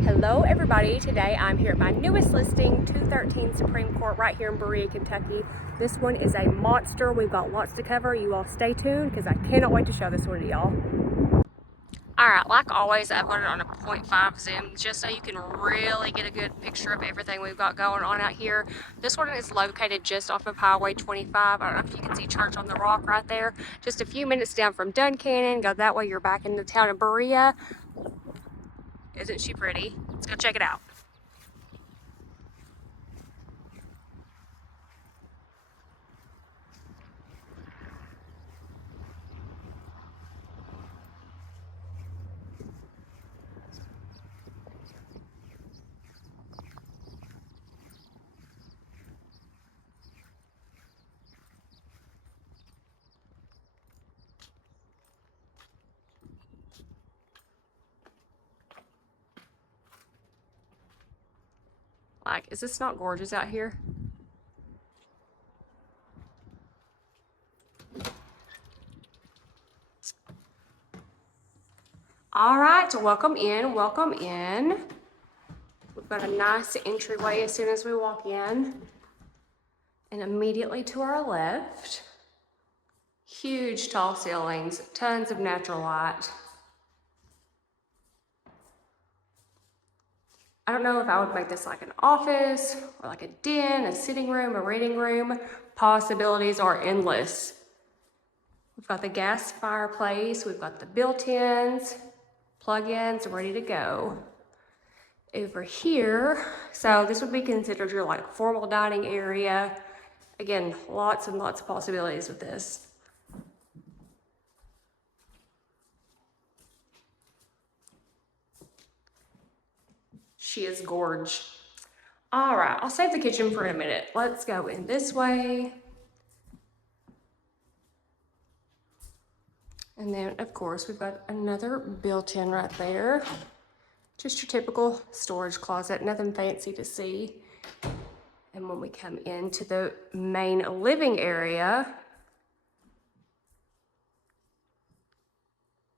Hello everybody, today I'm here at my newest listing, 213 Supreme Court right here in Berea, Kentucky. This one is a monster. We've got lots to cover. You all stay tuned because I cannot wait to show this one to y'all. Alright, like always, I've got it on a 0.5 zoom just so you can really get a good picture of everything we've got going on out here. This one is located just off of Highway 25. I don't know if you can see Church on the Rock right there. Just a few minutes down from Duncannon. Go that way, you're back in the town of Berea. Isn't she pretty? Let's go check it out. Like, is this not gorgeous out here? All right, welcome in, welcome in. We've got a nice entryway as soon as we walk in. And immediately to our left, huge tall ceilings, tons of natural light. I don't know if I would make this like an office or like a den, a sitting room, a reading room. Possibilities are endless. We've got the gas fireplace, we've got the built-ins, plug-ins ready to go. Over here, so this would be considered your like formal dining area. Again, lots and lots of possibilities with this. She is gorge. All right, I'll save the kitchen for a minute. Let's go in this way. And then, of course, we've got another built-in right there. Just your typical storage closet, nothing fancy to see. And when we come into the main living area,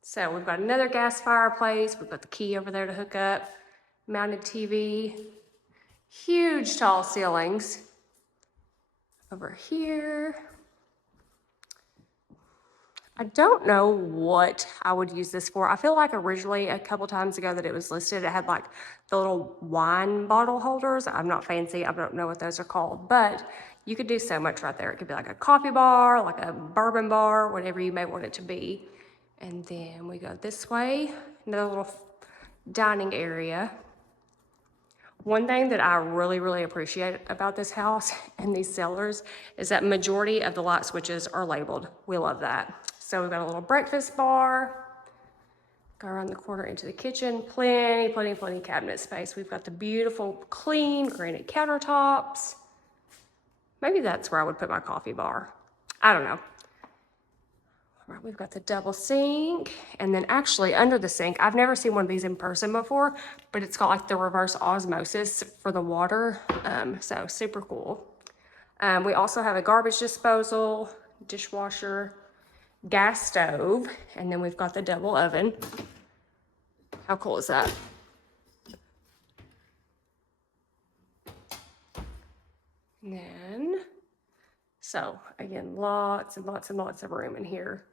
so we've got another gas fireplace. We've got the key over there to hook up, mounted TV, huge tall ceilings. Over here, I don't know what I would use this for. I feel like originally a couple times ago that it was listed, it had like the little wine bottle holders. I'm not fancy, I don't know what those are called, but you could do so much right there. It could be like a coffee bar, like a bourbon bar, whatever you may want it to be. And then we go this way, another little dining area. One thing that I really appreciate about this house and these sellers is that majority of the light switches are labeled. We love that. So we've got a little breakfast bar. Go around the corner into the kitchen. Plenty cabinet space. We've got the beautiful, clean granite countertops. Maybe that's where I would put my coffee bar. I don't know. All right, we've got the double sink. And then actually under the sink, I've never seen one of these in person before, but it's got like the reverse osmosis for the water. So super cool. We also have a garbage disposal, dishwasher, gas stove, and then we've got the double oven. How cool is that? And then, so again, lots and lots of room in here.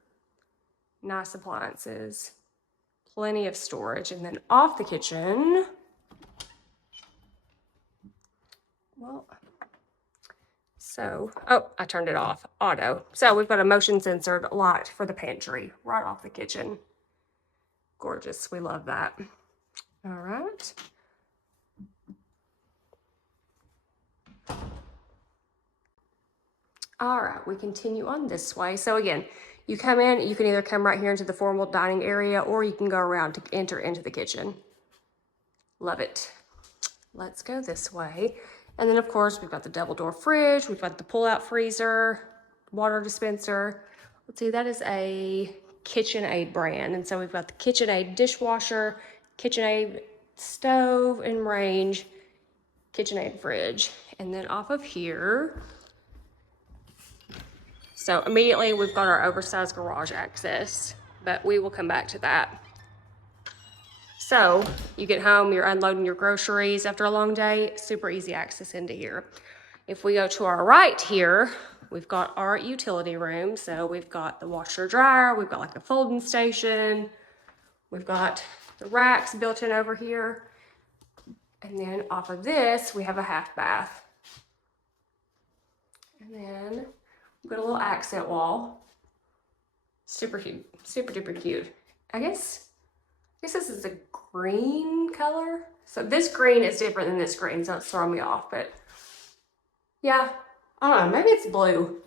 Nice appliances, plenty of storage. And then off the kitchen, well, so, oh, I turned it off, auto. So we've got a motion censored light for the pantry right off the kitchen. Gorgeous, we love that. All right. All right, we continue on this way. So again, you come in, you can either come right here into the formal dining area or you can go around to enter into the kitchen. Love it. Let's go this way. And then of course, we've got the double door fridge. We've got the pull-out freezer, water dispenser. Let's see, that is a KitchenAid brand. And so we've got the KitchenAid dishwasher, KitchenAid stove and range, KitchenAid fridge. And then off of here, so immediately we've got our oversized garage access, but we will come back to that. So you get home, you're unloading your groceries after a long day, super easy access into here. If we go to our right here, we've got our utility room. So we've got the washer dryer, we've got like a folding station, we've got the racks built in over here. And then off of this, we have a half bath. And then we've got a little accent wall. Super cute, super duper cute. I guess this is a green color. So this green is different than this green, so it's throwing me off, but yeah, I don't know, maybe it's blue.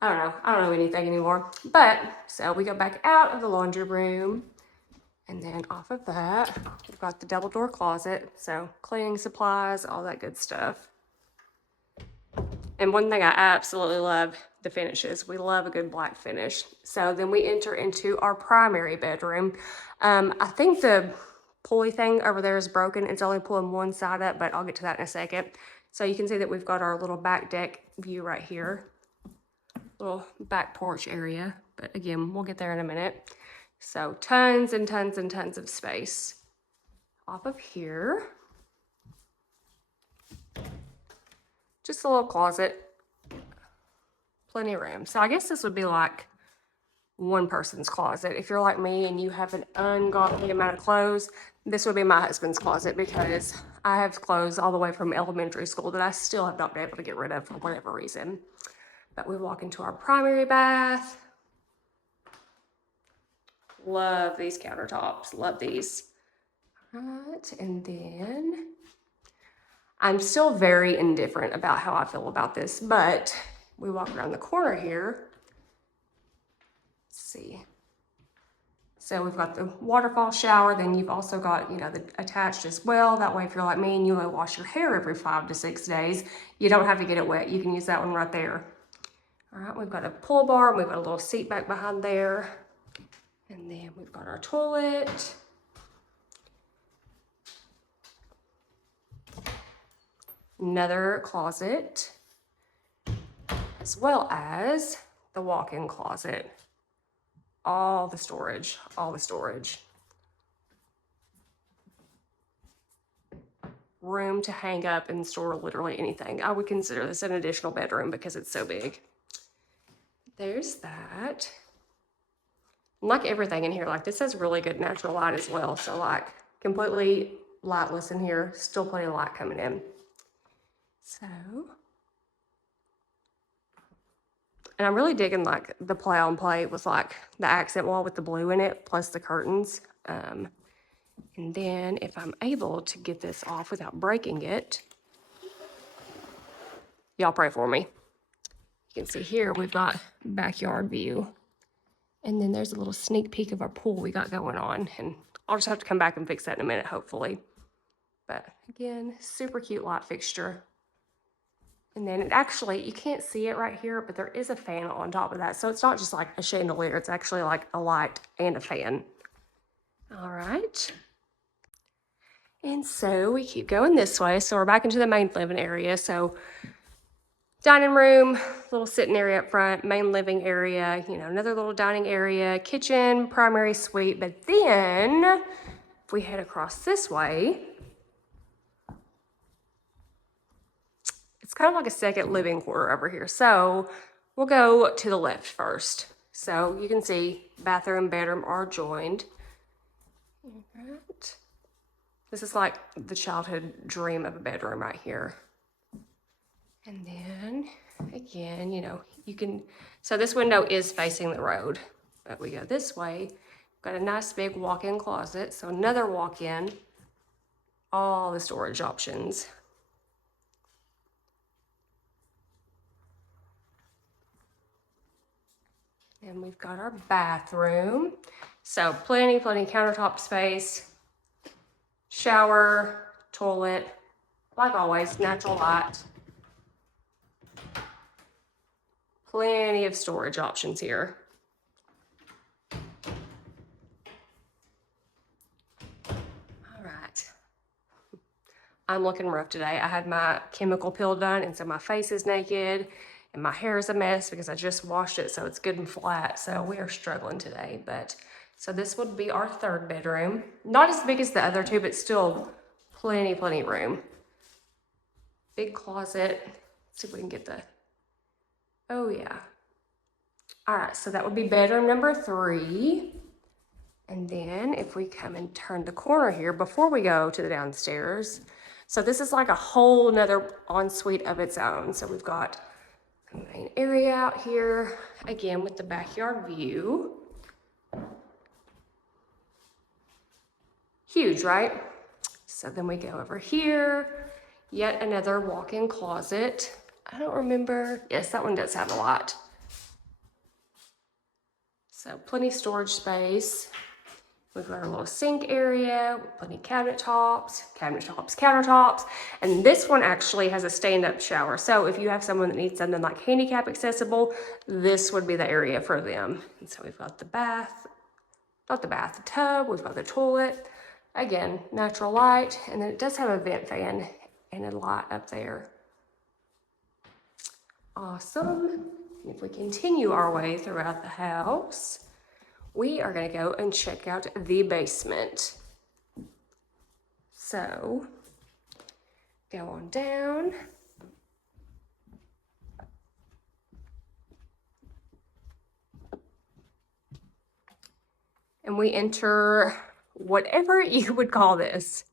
I don't know anything anymore. But, so we go back out of the laundry room, and then off of that, we've got the double door closet, so cleaning supplies, all that good stuff. And one thing I absolutely love, the finishes. We love a good black finish. So then we enter into our primary bedroom. I think the pulley thing over there is broken. It's only pulling one side up, but I'll get to that in a second. So you can see that we've got our little back deck view right here. Little back porch area. But again, we'll get there in a minute. So tons and tons and tons of space. Off of here, just a little closet. Plenty of room. So I guess this would be like one person's closet. If you're like me and you have an ungodly amount of clothes, this would be my husband's closet, because I have clothes all the way from elementary school that I still have not been able to get rid of for whatever reason. But we walk into our primary bath. Love these countertops, love these. All right, and then I'm still very indifferent about how I feel about this, but we walk around the corner here. Let's see. So we've got the waterfall shower, then you've also got, you know, the attached as well. That way, if you're like me and you only wash your hair every 5 to 6 days, you don't have to get it wet. You can use that one right there. All right, we've got a pull bar, and we've got a little seat back behind there. And then we've got our toilet. Another closet, as well as the walk-in closet. All the storage, all the storage. Room to hang up and store literally anything. I would consider this an additional bedroom because it's so big. There's that. Like everything in here, like this has really good natural light as well. So like completely lightless in here, still plenty of light coming in. So, and I'm really digging like the play on play with like the accent wall with the blue in it, plus the curtains. And then if I'm able to get this off without breaking it, y'all pray for me. You can see here, we've got backyard view. And then there's a little sneak peek of our pool we got going on. And I'll just have to come back and fix that in a minute, hopefully. But again, super cute light fixture. And then it actually, you can't see it right here, but there is a fan on top of that. So it's not just like a chandelier, it's actually like a light and a fan. All right. And so we keep going this way. So we're back into the main living area. So dining room, little sitting area up front, main living area, you know, another little dining area, kitchen, primary suite. But then if we head across this way, it's kind of like a second living quarter over here. So we'll go to the left first. So you can see bathroom, bedroom are joined. All right. This is like the childhood dream of a bedroom right here. And then again, you know, you can, so this window is facing the road, but we go this way. Got a nice big walk-in closet. So another walk-in, all the storage options. And we've got our bathroom. So plenty countertop space, shower, toilet, like always, natural light. Plenty of storage options here. All right. I'm looking rough today. I had my chemical peel done, and so my face is naked and my hair is a mess because I just washed it, so it's good and flat. So we are struggling today, but So this would be our third bedroom. Not as big as the other two, but still plenty room. Big closet. Let's see if we can get the, oh yeah. All right, so that would be bedroom number 3. And then if we come and turn the corner here before we go to the downstairs, so this is like a whole nother ensuite of its own. So we've got a main area out here, again with the backyard view. Huge, right? So then we go over here, yet another walk-in closet. I don't remember, yes, that one does have a lot. So plenty storage space. We've got our little sink area, plenty of countertops, and this one actually has a stand-up shower. So if you have someone that needs something like handicap accessible, this would be the area for them. And so we've got the bath, the tub, we've got the toilet. Again, natural light, and then it does have a vent fan and a light up there. Awesome. If we continue our way throughout the house, we are going to go and check out the basement. So, go on down. And we enter whatever you would call this.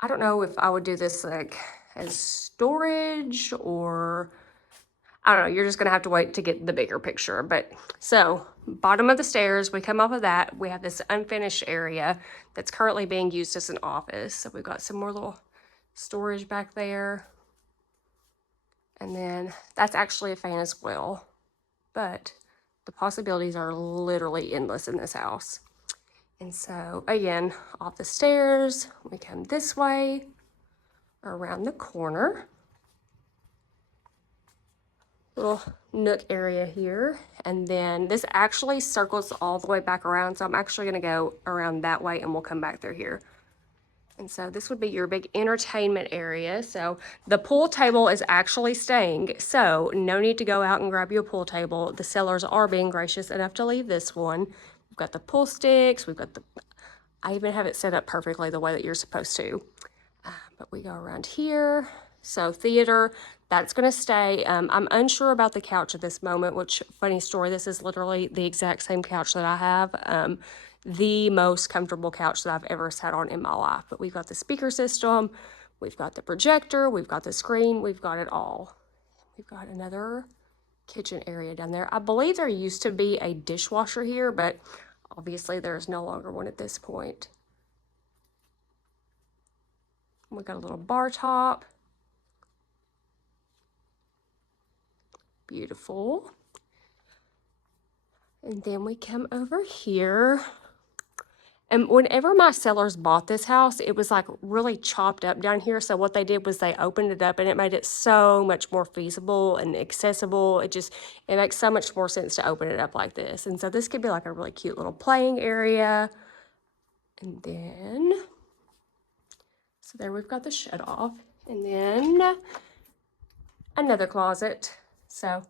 I don't know if I would do this like as storage or, I don't know, you're just gonna have to wait to get the bigger picture. But so bottom of the stairs, we come off of that, we have this unfinished area that's currently being used as an office. So we've got some more little storage back there. And then that's actually a fan as well. But the possibilities are literally endless in this house. And so again, off the stairs, we come this way, around the corner. Little nook area here. And then this actually circles all the way back around. So I'm actually gonna go around that way and we'll come back through here. And so this would be your big entertainment area. So the pool table is actually staying. So no need to go out and grab you a pool table. The sellers are being gracious enough to leave this one. We've got the pool sticks. We've got the, I even have it set up perfectly the way that you're supposed to. But we go around here. So theater, that's gonna stay. I'm unsure about the couch at this moment, which, funny story, this is literally the exact same couch that I have. The most comfortable couch that I've ever sat on in my life. But we've got the speaker system, we've got the projector, we've got the screen, we've got it all. We've got another kitchen area down there. I believe there used to be a dishwasher here, but obviously there's no longer one at this point. We've got a little bar top. Beautiful. And then we come over here. And whenever my sellers bought this house, it was like really chopped up down here. So what they did was they opened it up and it made it so much more feasible and accessible. It makes so much more sense to open it up like this. And so this could be like a really cute little playing area. And then, so there we've got the shut off. And then another closet. So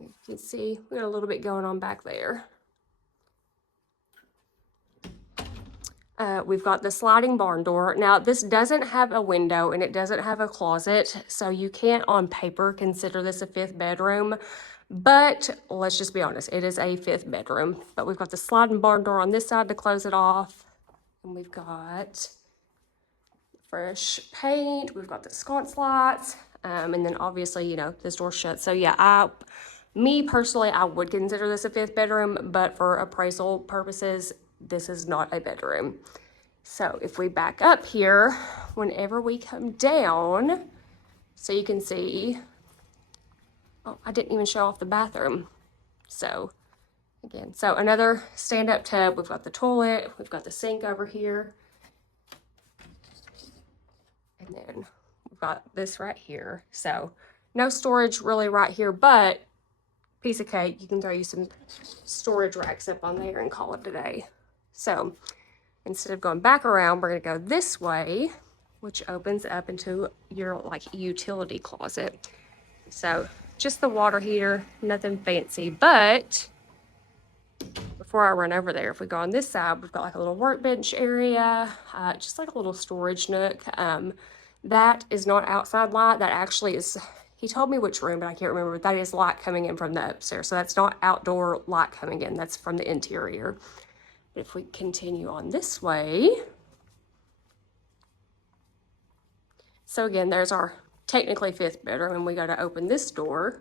you can see we got a little bit going on back there. We've got the sliding barn door. Now, this doesn't have a window and it doesn't have a closet, so you can't on paper consider this a 5th bedroom, but let's just be honest, it is a 5th bedroom. But we've got the sliding barn door on this side to close it off, and we've got fresh paint, we've got the sconce lights, and then obviously, you know, this door's shut. So yeah, me personally, I would consider this a 5th bedroom, but for appraisal purposes, this is not a bedroom. So if we back up here, whenever we come down, so you can see, oh, I didn't even show off the bathroom. So again, so another stand-up tub. We've got the toilet, we've got the sink over here. And then we've got this right here. So no storage really right here, but piece of cake, you can throw you some storage racks up on there and call it a day. So instead of going back around, we're gonna go this way, which opens up into your like utility closet. So just the water heater, nothing fancy. But before I run over there, if we go on this side, we've got like a little workbench area, just like a little storage nook. That is not outside light. That actually is, he told me which room, but I can't remember. But that is light coming in from the upstairs. So that's not outdoor light coming in. That's from the interior. But if we continue on this way, so again, there's our technically 5th bedroom, and we got to open this door.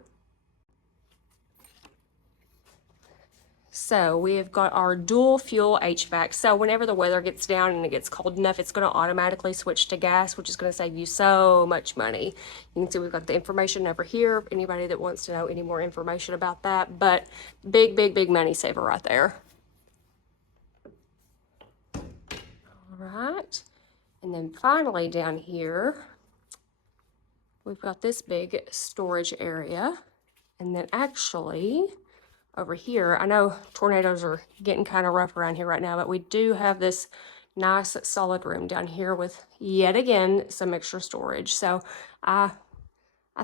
So we have got our dual fuel HVAC. So whenever the weather gets down and it gets cold enough, it's going to automatically switch to gas, which is going to save you so much money. You can see we've got the information over here. Anybody that wants to know any more information about that, but big, big, big money saver right there. All right. And then finally down here, we've got this big storage area. And then actually, over here, I know tornadoes are getting kind of rough around here right now, but we do have this nice solid room down here with, yet again, some extra storage. So I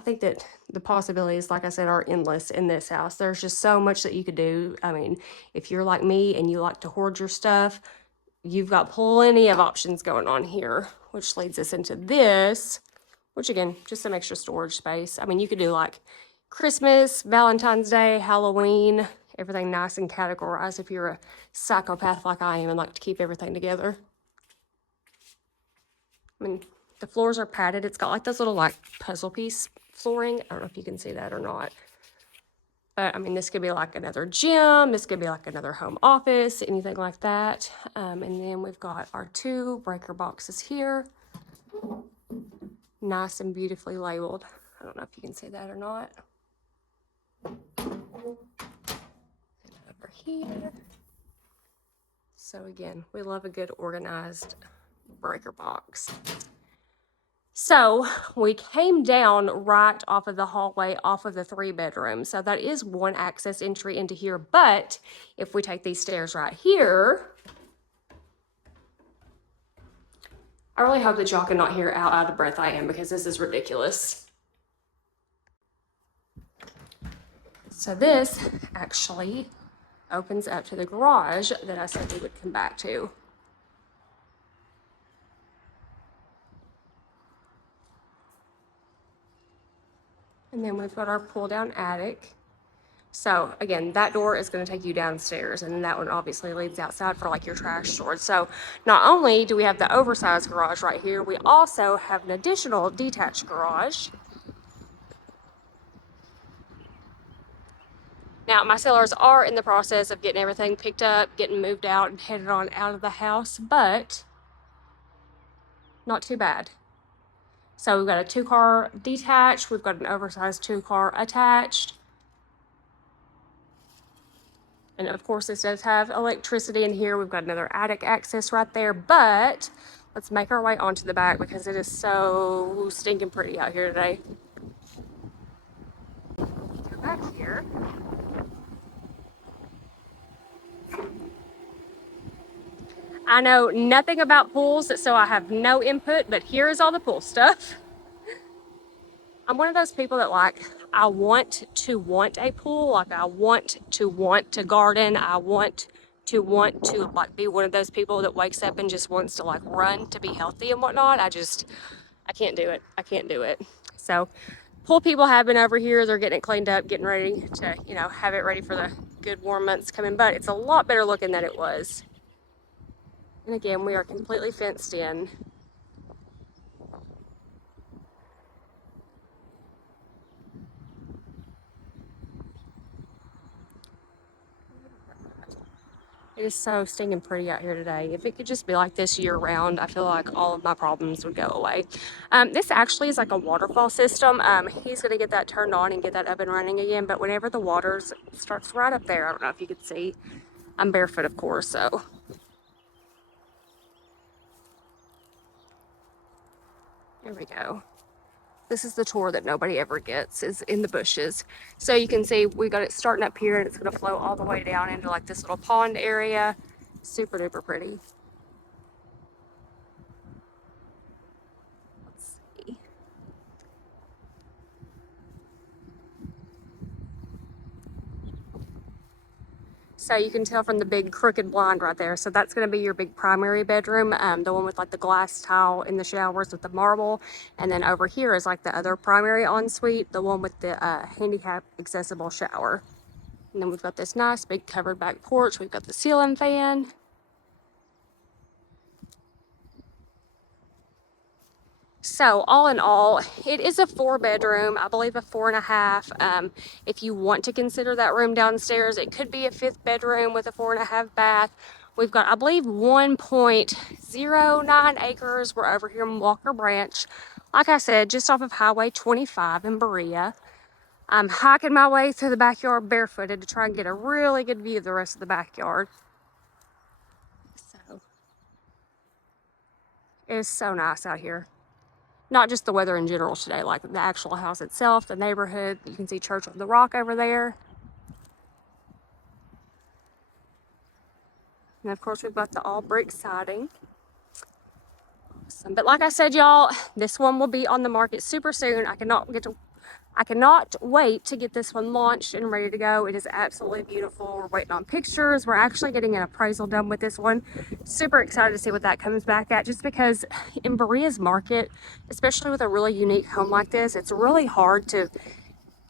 think that the possibilities, like I said, are endless in this house. There's just so much that you could do. I mean, if you're like me and you like to hoard your stuff, you've got plenty of options going on here, which leads us into this, which again, just some extra storage space. I mean, you could do like Christmas, Valentine's Day, Halloween, everything nice and categorized if you're a psychopath like I am and like to keep everything together. I mean, the floors are padded. It's got like those little like puzzle piece flooring. I don't know if you can see that or not. But I mean, this could be like another gym. This could be like another home office, anything like that. And then we've got our 2 breaker boxes here. Nice and beautifully labeled. I don't know if you can see that or not. And over here. So again, we love a good organized breaker box. So we came down right off of the hallway, off of the 3 bedrooms. So that is one access entry into here. But if we take these stairs right here, I really hope that y'all cannot hear how out of breath I am because this is ridiculous. So this actually opens up to the garage that I said we would come back to. And then we've got our pull down attic. So again, that door is going to take you downstairs, and then that one obviously leads outside for like your trash storage. So not only do we have the oversized garage right here, we also have an additional detached garage. Now, my sellers are in the process of getting everything picked up, getting moved out, and headed on out of the house, but not too bad. So we've got a 2-car detached, we've got an oversized 2-car attached. And of course, this does have electricity in here. We've got another attic access right there, but let's make our way onto the back because it is so stinking pretty out here today. Go back here. I know nothing about pools, so I have no input, but here is all the pool stuff. I'm one of those people that like, I want a pool. Like I want to garden. I want to like be one of those people that wakes up and just wants to like run to be healthy and whatnot. I can't do it. I can't do it. So pool people have been over here. They're getting it cleaned up, getting ready to, you know, have it ready for the good warm months coming, but it's a lot better looking than it was. And again, we are completely fenced in. It is so stinking pretty out here today. If it could just be like this year round, I feel like all of my problems would go away. This actually is like a waterfall system. He's going to get that turned on and get that up and running again. But whenever the water starts right up there, I don't know if you can see, I'm barefoot, of course, so. There we go. This is the tour that nobody ever gets, is in the bushes. So you can see we got it starting up here and it's going to flow all the way down into like this little pond area. Super duper pretty. Let's see. So you can tell from the big crooked blind right there. So that's going to be your big primary bedroom, the one with like the glass tile in the showers with the marble. And then over here is like the other primary ensuite, the one with the handicap accessible shower. And then we've got this nice big covered back porch. We've got the ceiling fan. So all in all, it is a 4-bedroom, I believe a 4.5. If you want to consider that room downstairs, it could be a 5th bedroom with a 4.5 bath. We've got, I believe, 1.09 acres. We're over here in Walker Branch. Like I said, just off of Highway 25 in Berea. I'm hiking my way through the backyard barefooted to try and get a really good view of the rest of the backyard. So, it is so nice out here. Not just the weather in general today, like the actual house itself, the neighborhood. You can see Church of the Rock over there. And of course, we've got the all brick siding. Awesome. But like I said, y'all, this one will be on the market super soon. I cannot wait to get this one launched and ready to go. It is absolutely beautiful. We're waiting on pictures. We're actually getting an appraisal done with this one. Super excited to see what that comes back at, just because in Berea's market, especially with a really unique home like this, it's really hard to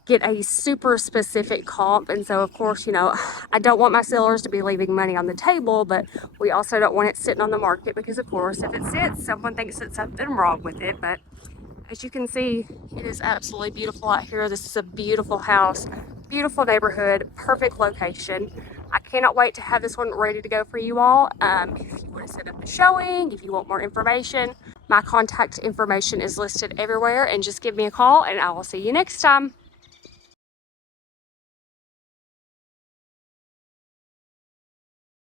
get a super specific comp. And so of course, you know, I don't want my sellers to be leaving money on the table, but we also don't want it sitting on the market, because of course if it sits, someone thinks that something wrong with it. But as you can see, it is absolutely beautiful out here. This is a beautiful house, beautiful neighborhood, perfect location. I cannot wait to have this one ready to go for you all. If you want to set up a showing, if you want more information, my contact information is listed everywhere, and just give me a call and I will see you next time.